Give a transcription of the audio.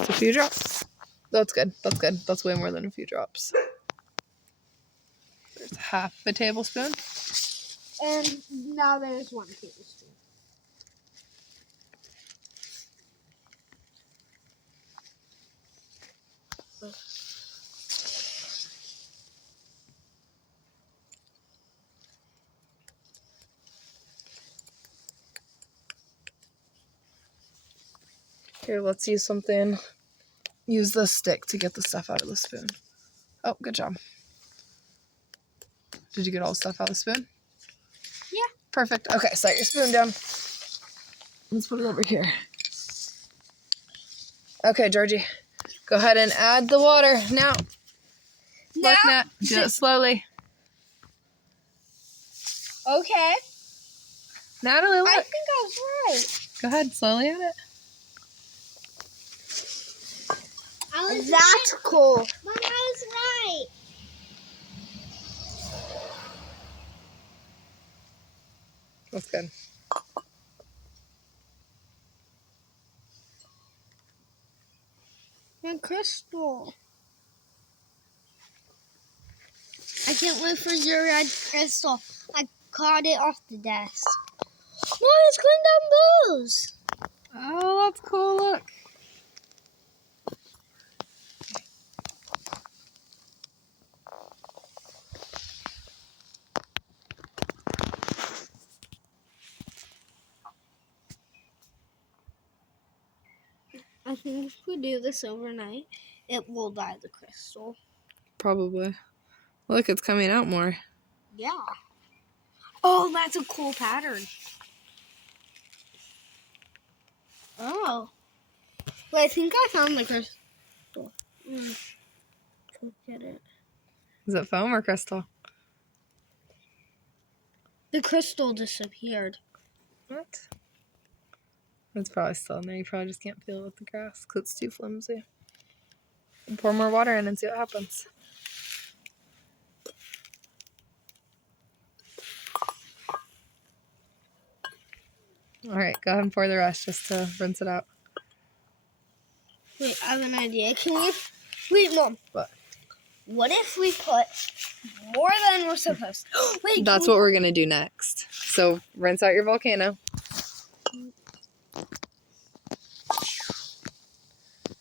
Just a few drops. That's good. That's good. That's way more than a few drops. There's half a tablespoon. And now there's 1 tablespoon. Here, let's use something. Use the stick to get the stuff out of the spoon. Oh, good job. Did you get all the stuff out of the spoon? Yeah. Perfect. Okay, set your spoon down. Let's put it over here. Okay, Georgie. Go ahead and add the water now. Look, Nat. Do it slowly. Okay. Natalie, look. I think I was right. Go ahead, slowly add it. That's cool. Mom, I was right. That's good. And Crystal. I can't wait for your red crystal. I caught it off the desk. Mom, it's cleaned down booze. Oh, that's cool. Look. I think if we do this overnight, it will dye the crystal. Probably. Look, it's coming out more. Yeah. Oh, that's a cool pattern. Oh. Wait, I think I found the crystal. Go get it. Is it foam or crystal? The crystal disappeared. What? It's probably still in there. You probably just can't feel it with the grass because it's too flimsy. And pour more water in and see what happens. All right, go ahead and pour the rest just to rinse it out. Wait, I have an idea. Can we... Wait, Mom. What? What if we put more than we're supposed to? Wait, That's what we're going to do next. So rinse out your volcano.